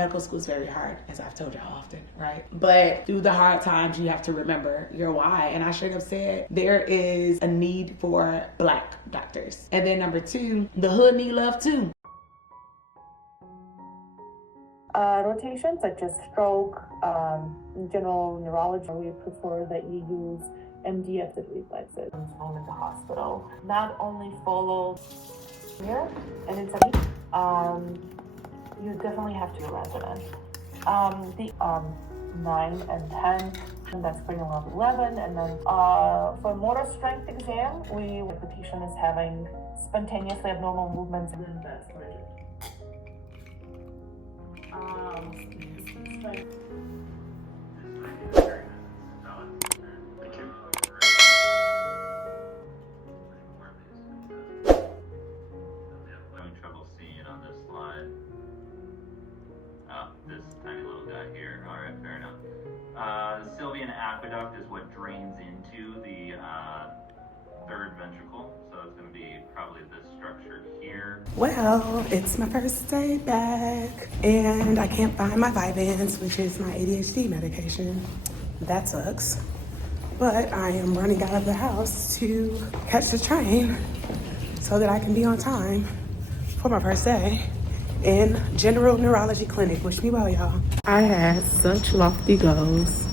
Medical school is very hard, as I've told y'all often, right? But through the hard times, you have to remember your why. And I should have said there is a need for Black doctors. And then number two, the hood need love too. Rotations such as stroke, general neurology, we prefer that you use MD-exit reflexes home in the hospital. Not only follow here and it's you definitely have to be a resident. The 9 and 10, and that's bringing level 11, and then for motor strength exam, the patient is having spontaneously abnormal movements, and then that's rigid. Trouble seeing it on this slide. This tiny little guy here. All right, fair enough. The Sylvian aqueduct is what drains into the third ventricle, so it's going to be probably this structure here. Well, it's my first day back, and I can't find my Vyvanse, which is my ADHD medication. That sucks. But I am running out of the house to catch the train so that I can be on time for my first day in general neurology clinic. Wish me well, y'all. I had such lofty goals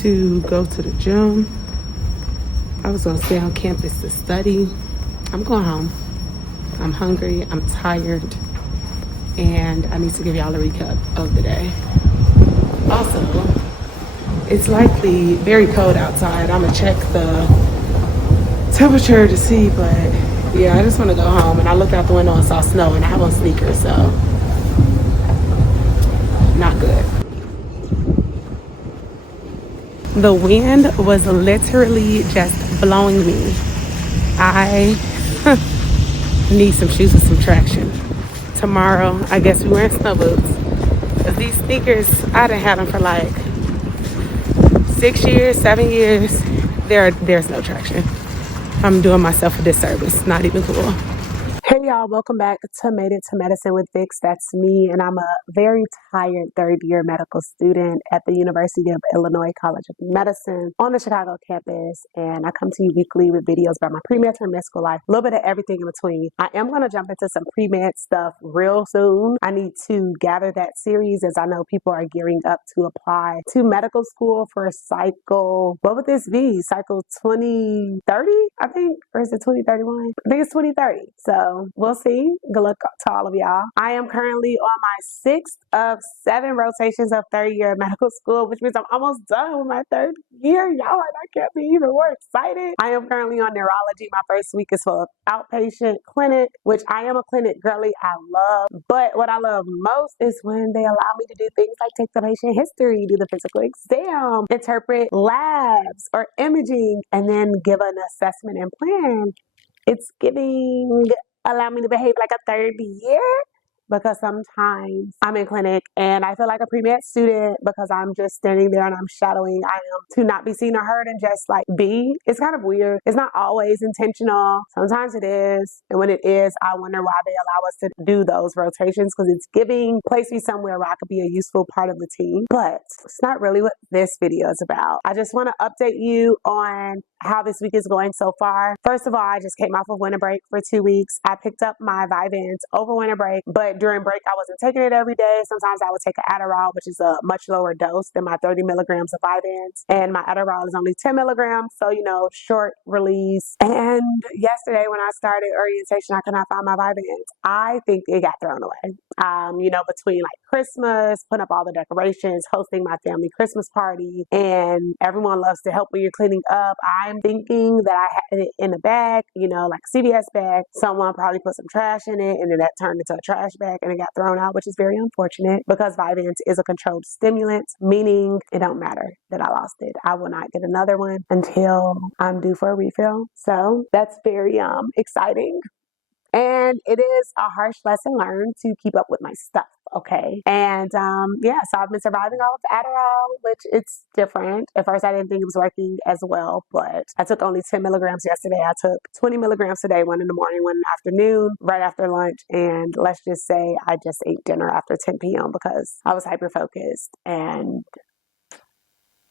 to go to the gym. I was gonna stay on campus to study. I'm going home. I'm hungry, I'm tired, and I need to give y'all a recap of the day. Also, it's likely very cold outside. I'm gonna check the temperature to see, but yeah, I just want to go home. And I looked out the window and saw snow, and I have on sneakers, so not good. The wind was literally just blowing me. I need some shoes with some traction. Tomorrow, I guess we wearing snow boots. Cause these sneakers, I done had them for like 6 years, 7 years. There's no traction. I'm doing myself a disservice. Not even cool. Hey y'all, welcome back to Made It to Medicine with Vix. That's me, and I'm a very tired third-year medical student at the University of Illinois College of Medicine on the Chicago campus, and I come to you weekly with videos about my pre-med and med school life, a little bit of everything in between. I am going to jump into some pre-med stuff real soon. I need to gather that series as I know people are gearing up to apply to medical school for cycle, what would this be? Cycle 2030, I think? Or is it 2031? I think it's 2030. So we'll see. Good luck to all of y'all. I am currently on my 6th of 7 rotations of third year medical school, which means I'm almost done with my third year, y'all, and I can't be even more excited. I am currently on neurology. My first week is for outpatient clinic, which I am a clinic girly. I love, but what I love most is when they allow me to do things like take the patient history, do the physical exam, interpret labs or imaging, and then give an assessment and plan. It's giving allow me to behave like a third year, because sometimes I'm in clinic and I feel like a pre-med student because I'm just standing there and I'm shadowing. I am to not be seen or heard and just like be. It's kind of weird. It's not always intentional. Sometimes it is. And when it is, I wonder why they allow us to do those rotations, because it's giving, place me somewhere where I could be a useful part of the team. But it's not really what this video is about. I just want to update you on how this week is going so far. First of all, I just came off of winter break for 2 weeks. I picked up my Vyvanse over winter break, but during break, I wasn't taking it every day. Sometimes I would take an Adderall, which is a much lower dose than my 30 milligrams of Vyvanse. And my Adderall is only 10 milligrams, so, you know, short release. And yesterday when I started orientation, I could not find my Vyvanse. I think it got thrown away. You know, between like Christmas, putting up all the decorations, hosting my family Christmas party, and everyone loves to help when you're cleaning up. I'm thinking that I had it in a bag, you know, like a CVS bag. Someone probably put some trash in it, and then that turned into a trash bag and it got thrown out, which is very unfortunate because Vyvanse is a controlled stimulant, meaning it don't matter that I lost it. I will not get another one until I'm due for a refill. So that's very exciting. And it is a harsh lesson learned to keep up with my stuff. Okay. And yeah, so I've been surviving off Adderall, which it's different. At first, I didn't think it was working as well, but I took only 10 milligrams yesterday. I took 20 milligrams today, one in the morning, one in the afternoon, right after lunch. And let's just say I just ate dinner after 10 p.m. because I was hyper focused and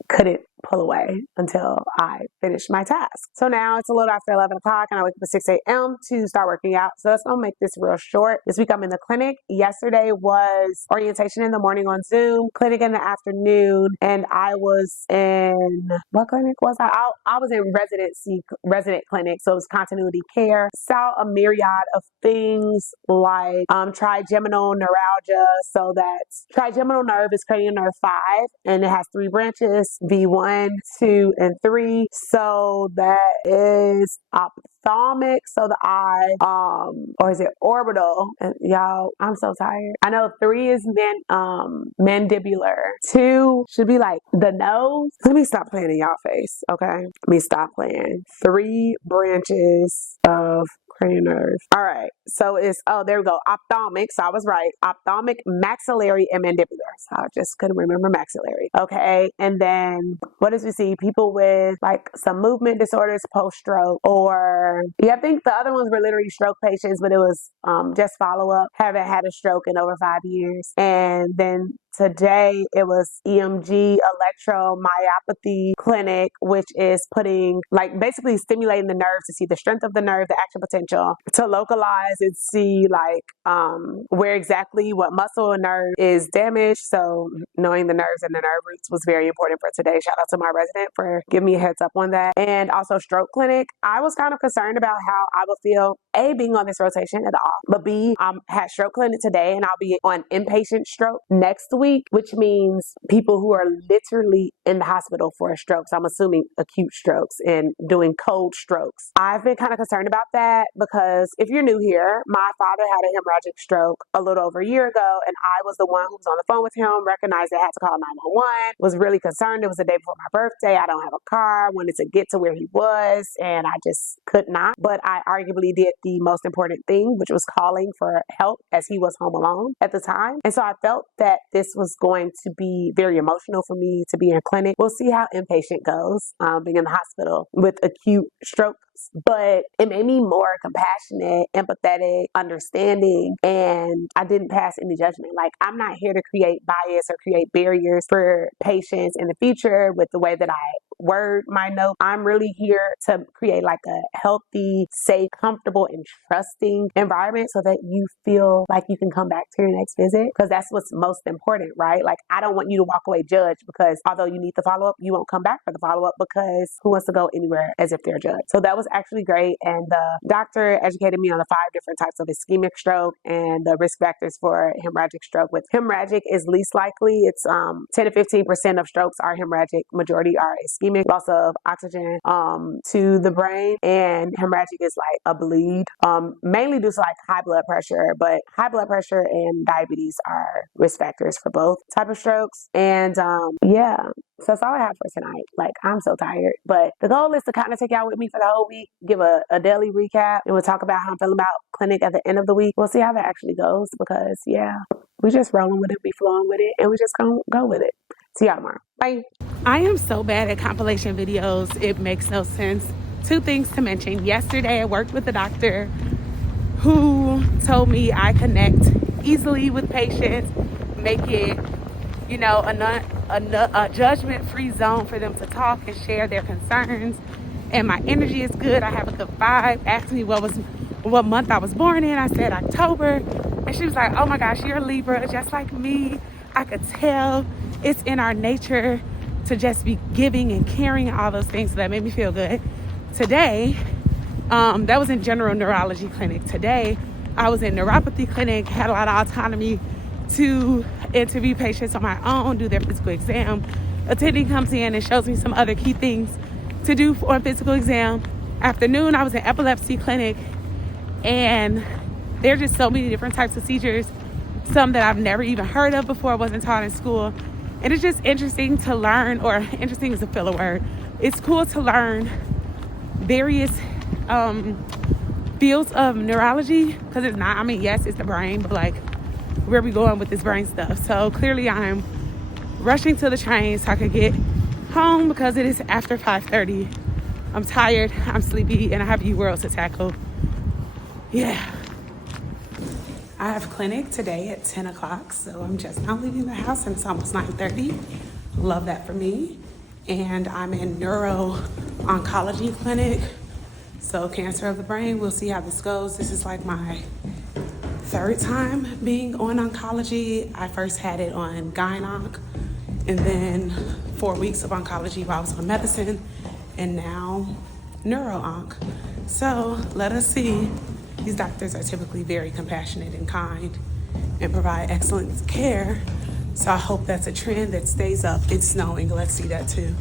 couldn't pull away until I finished my task. So now it's a little after 11 o'clock and I wake up at 6 a.m. to start working out. So that's going to make this real short. This week I'm in the clinic. Yesterday was orientation in the morning on Zoom, clinic in the afternoon, and I was in, what clinic was I? I was in resident clinic. So it was continuity care. Saw a myriad of things like trigeminal neuralgia. So that's trigeminal nerve is cranial nerve 5 and it has 3 branches, V1, 2, and 3. So that is ophthalmic, so the eye, or is it orbital? And y'all, I'm so tired. I know 3 is mandibular. 2 should be like the nose. Let me stop playing in y'all face, okay? Let me stop playing. 3 branches of cranial nerve. All right. So it's, oh, there we go. Ophthalmic. So I was right. Ophthalmic, maxillary, and mandibular. So I just couldn't remember maxillary. Okay. And then what does we see? People with like some movement disorders post-stroke, or I think the other ones were literally stroke patients, but it was just follow-up. Haven't had a stroke in over 5 years. And then today it was EMG electromyopathy clinic, which is putting like basically stimulating the nerve to see the strength of the nerve, the action potential, to localize and see like where exactly what muscle and nerve is damaged. So knowing the nerves and the nerve roots was very important for today. Shout out to my resident for giving me a heads up on that. And also stroke clinic. I was kind of concerned about how I would feel, A, being on this rotation at all, but B, had stroke clinic today and I'll be on inpatient stroke next week, which means people who are literally in the hospital for a stroke. So I'm assuming acute strokes and doing cold strokes. I've been kind of concerned about that because if you're new here, my father had a hemorrhagic stroke a little over a year ago and I was the one who was on the phone with him, recognized I had to call 911, was really concerned. It was the day before my birthday. I don't have a car, wanted to get to where he was and I just could not. But I arguably did the most important thing, which was calling for help as he was home alone at the time. And so I felt that this was going to be very emotional for me to be in clinic. We'll see how inpatient goes, being in the hospital with acute strokes. But it made me more compassionate, empathetic, understanding, and I didn't pass any judgment. Like, I'm not here to create bias or create barriers for patients in the future with the way that I word my note. I'm really here to create like a healthy, safe, comfortable, and trusting environment so that you feel like you can come back to your next visit, because that's what's most important, right? Like, I don't want you to walk away judged because although you need the follow-up, you won't come back for the follow-up because who wants to go anywhere as if they're judged? So that was actually great. And the doctor educated me on the 5 different types of ischemic stroke and the risk factors for hemorrhagic stroke. With hemorrhagic is least likely. It's 10 to 15% of strokes are hemorrhagic. Majority are ischemic, loss of oxygen to the brain. And hemorrhagic is like a bleed, mainly due to like high blood pressure, but high blood pressure and diabetes are risk factors for both type of strokes. And yeah, so that's all I have for tonight. Like, I'm so tired, but the goal is to kind of take y'all with me for the whole week, give a daily recap, and we'll talk about how I'm feeling about clinic at the end of the week. We'll see how that actually goes because, yeah, we just rolling with it, we flowing with it, and we just gonna go with it. See y'all tomorrow. Bye. I am so bad at compilation videos. It makes no sense. 2 things to mention. Yesterday, I worked with a doctor who told me I connect easily with patients, make it, you know, a judgment-free zone for them to talk and share their concerns. And my energy is good. I have a good vibe. Asked me what month I was born in. I said October. And she was like, oh my gosh, you're a Libra, just like me. I could tell. It's in our nature to just be giving and caring and all those things. So that made me feel good. Today, that was in general neurology clinic. Today, I was in neuropathy clinic, had a lot of autonomy to interview patients on my own, do their physical exam. Attending comes in and shows me some other key things to do for a physical exam. Afternoon, I was in epilepsy clinic, and there are just so many different types of seizures, some that I've never even heard of before, wasn't taught in school. And it's just interesting to learn, or interesting is a filler word. It's cool to learn various fields of neurology, because it's not, I mean, yes, it's the brain, but like, where are we going with this brain stuff? So clearly I'm rushing to the train so I could get home because it is after 5:30. I'm tired, I'm sleepy, and I have UWorld to tackle. Yeah. I have clinic today at 10 o'clock, so I'm just now leaving the house and it's almost 9:30. Love that for me. And I'm in neuro-oncology clinic. So cancer of the brain, we'll see how this goes. This is like my third time being on oncology. I first had it on gyn-onc, and then 4 weeks of oncology while I was on medicine, and now neuro-onc. So let us see. These doctors are typically very compassionate and kind and provide excellent care. So I hope that's a trend that stays up. It's snowing, let's see that too.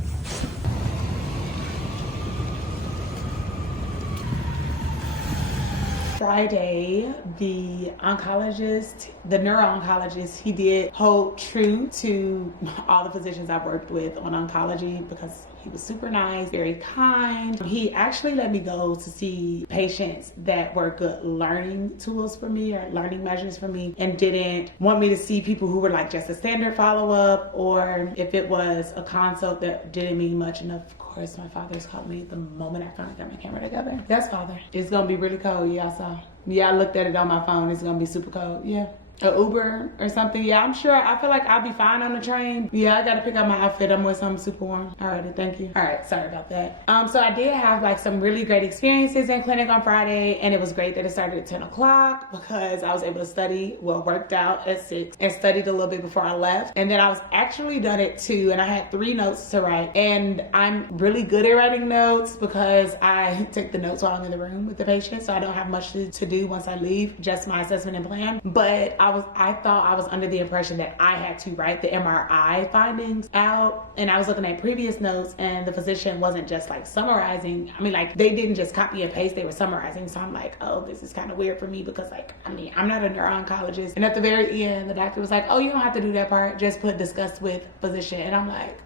Friday, the neuro-oncologist, he did hold true to all the physicians I've worked with on oncology because he was super nice, very kind. He actually let me go to see patients that were good learning tools for me or learning measures for me, and didn't want me to see people who were like just a standard follow-up, or if it was a consult that didn't mean much enough. Of course, my father's called me the moment I finally got my camera together. Yes, Father. It's gonna be really cold. Yeah, I saw. Yeah, I looked at it on my phone. It's gonna be super cold. Yeah. An Uber or something. Yeah, I'm sure. I feel like I'll be fine on the train. Yeah, I gotta pick up my outfit. I'm with something super warm. Alrighty, thank you. Alright, sorry about that. So I did have like some really great experiences in clinic on Friday, and it was great that it started at 10 o'clock because I was able to study, worked out at 6 and studied a little bit before I left. And then I was actually done at 2 and I had 3 notes to write. And I'm really good at writing notes because I take the notes while I'm in the room with the patient, so I don't have much to do once I leave, just my assessment and plan. But I thought I was under the impression that I had to write the MRI findings out, and I was looking at previous notes and the physician wasn't just like summarizing. I mean, like they didn't just copy and paste, they were summarizing. So I'm like, oh, this is kind of weird for me because like, I mean, I'm not a neuro-oncologist. And at the very end, the doctor was like, oh, you don't have to do that part, just put discuss with physician. And I'm like,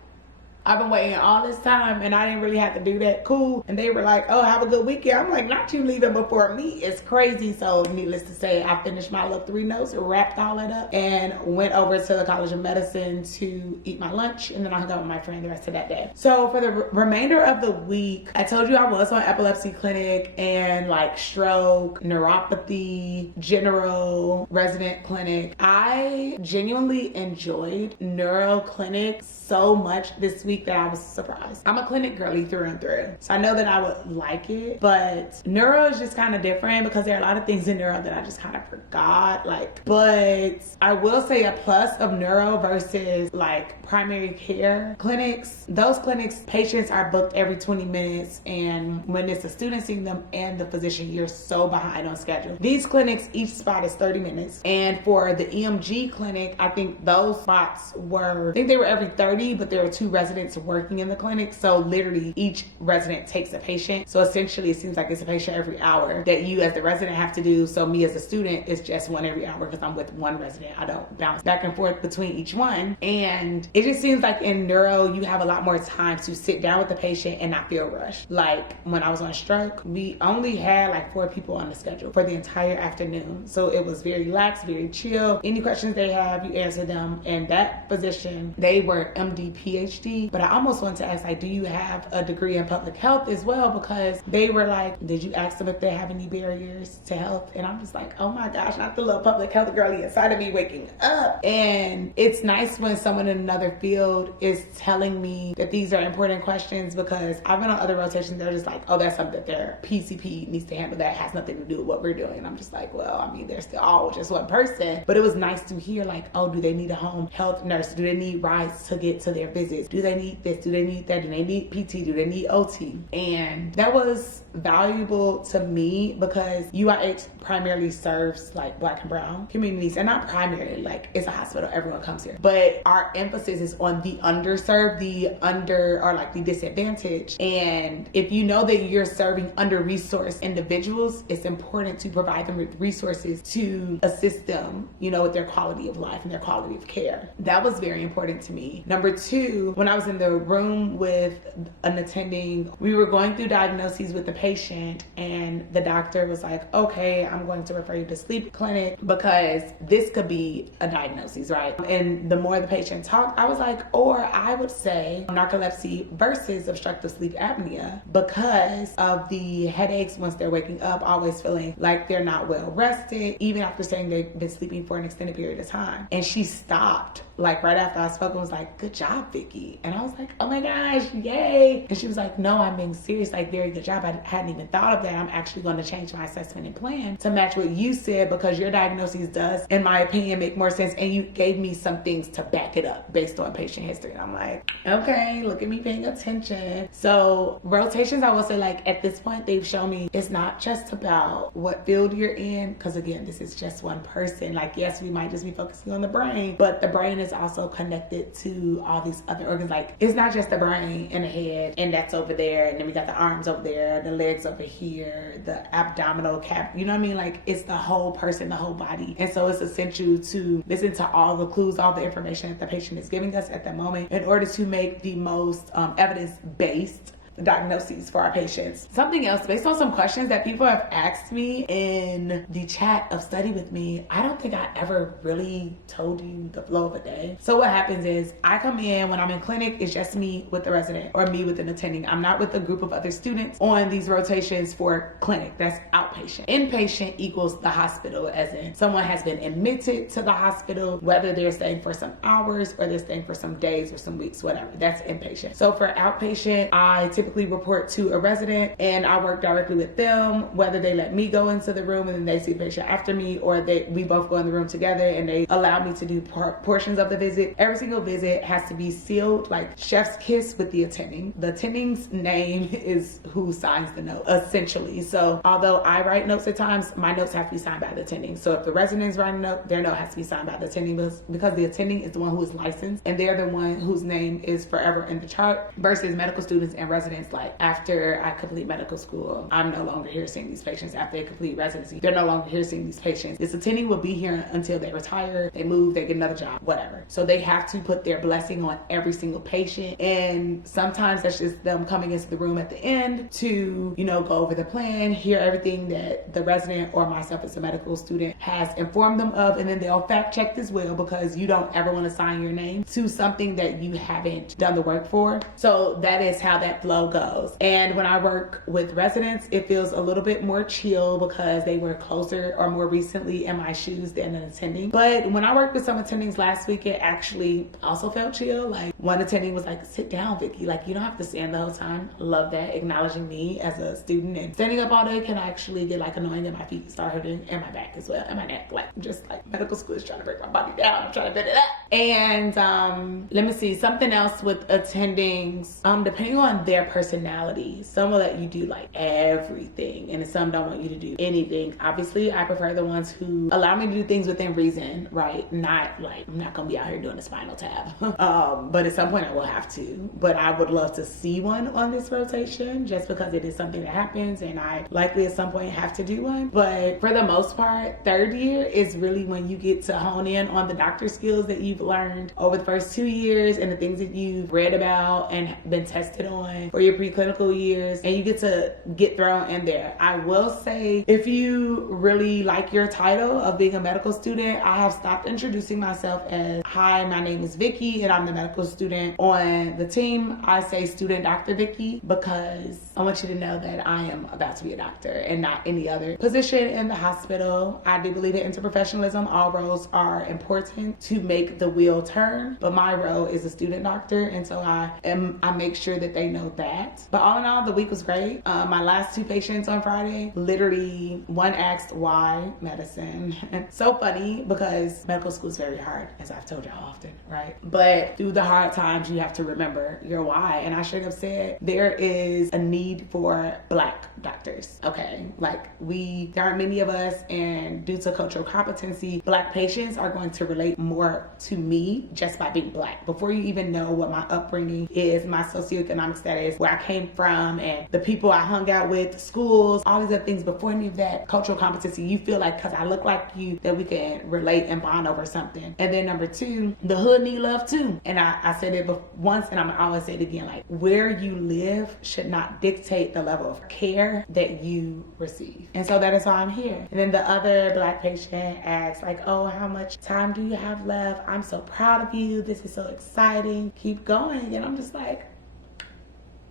I've been waiting all this time and I didn't really have to do that. Cool. And they were like, oh, have a good weekend. I'm like, not you leaving before me. It's crazy. So needless to say, I finished my little 3 notes, wrapped all it up, and went over to the College of Medicine to eat my lunch. And then I hung out with my friend the rest of that day. So for the remainder of the week, I told you I was on epilepsy clinic and like stroke, neuropathy, general resident clinic. I genuinely enjoyed neuro clinic so much this week that I was surprised. I'm a clinic girly through and through, so I know that I would like it, but neuro is just kind of different because there are a lot of things in neuro that I just kind of forgot, but I will say a plus of neuro versus like primary care clinics. Those clinics, patients are booked every 20 minutes, and when it's a student seeing them and the physician, you're so behind on schedule. These clinics, each spot is 30 minutes, and for the EMG clinic, I think those spots were, I think they were every 30, but there are 2 residents working in the clinic, so literally each resident takes a patient. So essentially it seems like it's a patient every hour that you as the resident have to do. So me as a student, it's just 1 every hour because I'm with 1 resident. I don't bounce back and forth between each one. And it just seems like in neuro, you have a lot more time to sit down with the patient and not feel rushed. Like when I was on stroke, we only had like 4 people on the schedule for the entire afternoon. So it was very lax, very chill. Any questions they have, you answer them. And that physician, they were MD, PhD, but I almost wanted to ask, like, do you have a degree in public health as well? Because they were like, did you ask them if they have any barriers to health? And I'm just like, oh my gosh, not the little public health girly inside of me waking up. And it's nice when someone in another field is telling me that these are important questions, because I've been on other rotations, they're just like, oh, that's something that their PCP needs to handle, that has nothing to do with what we're doing. And I'm just like, well, I mean, they're still all just one person. But it was nice to hear like, oh, do they need a home health nurse? Do they need rides to get to their visits? Do they need this? Do they need that? Do they need PT? Do they need OT? And that was valuable to me because UIH primarily serves like Black and brown communities, and not primarily, like it's a hospital, everyone comes here, but our emphasis is on the underserved, the disadvantaged. And if you know that you're serving under-resourced individuals, it's important to provide them with resources to assist them, with their quality of life and their quality of care. That was very important to me. Number 2, when I was was in the room with an attending. We were going through diagnoses with the patient, and the doctor was like, okay, I'm going to refer you to sleep clinic because this could be a diagnosis, right? And the more the patient talked, I was like, or I would say narcolepsy versus obstructive sleep apnea because of the headaches once they're waking up, always feeling like they're not well rested, even after saying they've been sleeping for an extended period of time. And she stopped like right after I spoke and was like, good job, Vickie. And I was like, oh my gosh, yay. And she was like, no, I'm being serious, like very good job. I hadn't even thought of that. I'm actually going to change my assessment and plan to match what you said because your diagnosis does, in my opinion, make more sense. And you gave me some things to back it up based on patient history. And I'm like, okay, look at me paying attention. So rotations, I will say, like at this point, they've shown me it's not just about what field you're in. Because again, this is just one person. Like, yes, we might just be focusing on the brain, but the brain is also connected to all these other organs. Like, it's not just the brain and the head, and that's over there, and then we got the arms over there, the legs over here, the abdominal cap, you know what I mean? Like, it's the whole person, the whole body. And so it's essential to listen to all the clues, all the information that the patient is giving us at that moment in order to make the most evidence-based diagnoses for our patients. Something else, based on some questions that people have asked me in the chat of Study With Me, I don't think I ever really told you the flow of a day. So what happens is I come in, when I'm in clinic, it's just me with the resident or me with an attending. I'm not with a group of other students on these rotations for clinic. That's outpatient. Inpatient equals the hospital, as in someone has been admitted to the hospital, whether they're staying for some hours or they're staying for some days or some weeks, whatever. That's inpatient. So for outpatient, I typically report to a resident and I work directly with them, whether they let me go into the room and then they see the patient after me, or we both go in the room together and they allow me to do portions of the visit. Every single visit has to be sealed, like chef's kiss with the attending. The attending's name is who signs the note, essentially. So although I write notes at times, my notes have to be signed by the attending. So if the resident's writing a note, their note has to be signed by the attending because the attending is the one who is licensed and they're the one whose name is forever in the chart, versus medical students and residents. Like, after I complete medical school, I'm no longer here seeing these patients. After they complete residency, they're no longer here seeing these patients. This attending will be here until they retire, they move, they get another job, whatever. So they have to put their blessing on every single patient. And sometimes that's just them coming into the room at the end to, go over the plan, hear everything that the resident or myself as a medical student has informed them of, and then they'll fact check as well, because you don't ever want to sign your name to something that you haven't done the work for. So that is how that flow goes. And when I work with residents, it feels a little bit more chill because they were closer or more recently in my shoes than an attending. But when I worked with some attendings last week, it actually also felt chill. Like, one attending was like, sit down, Vickie. Like, you don't have to stand the whole time. Love that, acknowledging me as a student. And standing up all day can actually get like annoying, and my feet start hurting, and my back as well, and my neck. Like, just like medical school is trying to break my body down. I'm trying to bend it up. And let me see, something else with attendings, depending on their personality, some will let you do like everything, and some don't want you to do anything. Obviously, I prefer the ones who allow me to do things within reason, right? Not like, I'm not gonna be out here doing a spinal tab. But at some point I will have to. But I would love to see one on this rotation, just because it is something that happens, and I likely at some point have to do one. But for the most part, third year is really when you get to hone in on the doctor skills that you've learned over the first 2 years and the things that you've read about and been tested on for your preclinical years, and you get to get thrown in there. I will say, if you really like your title of being a medical student, I have stopped introducing myself as, hi, my name is Vickie and I'm the medical student on the team. I say student Dr. Vickie because I want you to know that I am about to be a doctor and not any other position in the hospital. I do believe in interprofessionalism. All roles are important to make the wheel turn, but my role is a student doctor, and so I make sure that they know that. But all in all, the week was great. My last 2 patients on Friday, literally one asked why medicine. And so funny because medical school is very hard, as I've told y'all often, right? But through the hard times, you have to remember your why. And I should have said, there is a need for Black doctors, okay? Like, there aren't many of us, and due to cultural competency, Black patients are going to relate more to me just by being Black. Before you even know what my upbringing is, my socioeconomic status, is, where I came from, and the people I hung out with, schools, all these other things. Before any of that, cultural competency, you feel like because I look like you that we can relate and bond over something. And then number two, the hood need love too. And I said it once, and I'm always say it again, like where you live should not dictate the level of care that you receive. And so that is why I'm here. And then the other Black patient asks like, oh, how much time do you have left? I'm so proud of you. This is so exciting. Keep going. And I'm just like,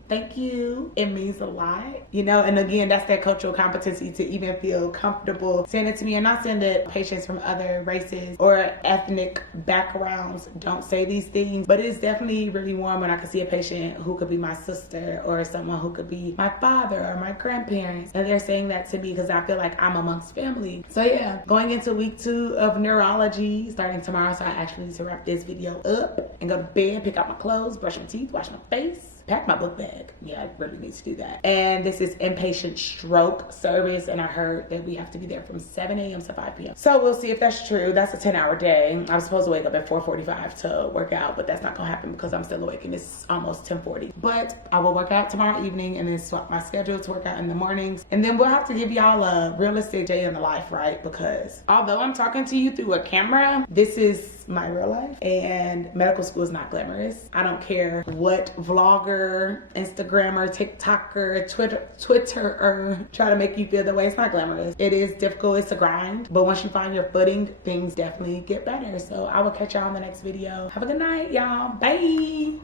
thank you. It means a lot, you know. And again, that's that cultural competency to even feel comfortable saying it to me. And not saying that patients from other races or ethnic backgrounds don't say these things, but it's definitely really warm when I can see a patient who could be my sister or someone who could be my father or my grandparents, and they're saying that to me because I feel like I'm amongst family. So yeah, going into week 2 of neurology starting tomorrow. So I actually need to wrap this video up and go to bed, pick out my clothes, brush my teeth, wash my face, pack my book bag. Yeah, I really need to do that. And this is inpatient stroke service, and I heard that we have to be there from 7 a.m. to 5 p.m. So we'll see if that's true. That's a 10-hour day. I was supposed to wake up at 4:45 to work out, but that's not gonna happen because I'm still awake and it's almost 10:40. But I will work out tomorrow evening and then swap my schedule to work out in the mornings. And then we'll have to give y'all a realistic day in the life, right? Because although I'm talking to you through a camera, this is my real life, and medical school is not glamorous. I don't care what vlogger, Instagrammer, TikToker, Twitterer try to make you feel the way. It's not glamorous. It is difficult. It's a grind. But once you find your footing, things definitely get better. So I will catch y'all in the next video. Have a good night, y'all. Bye.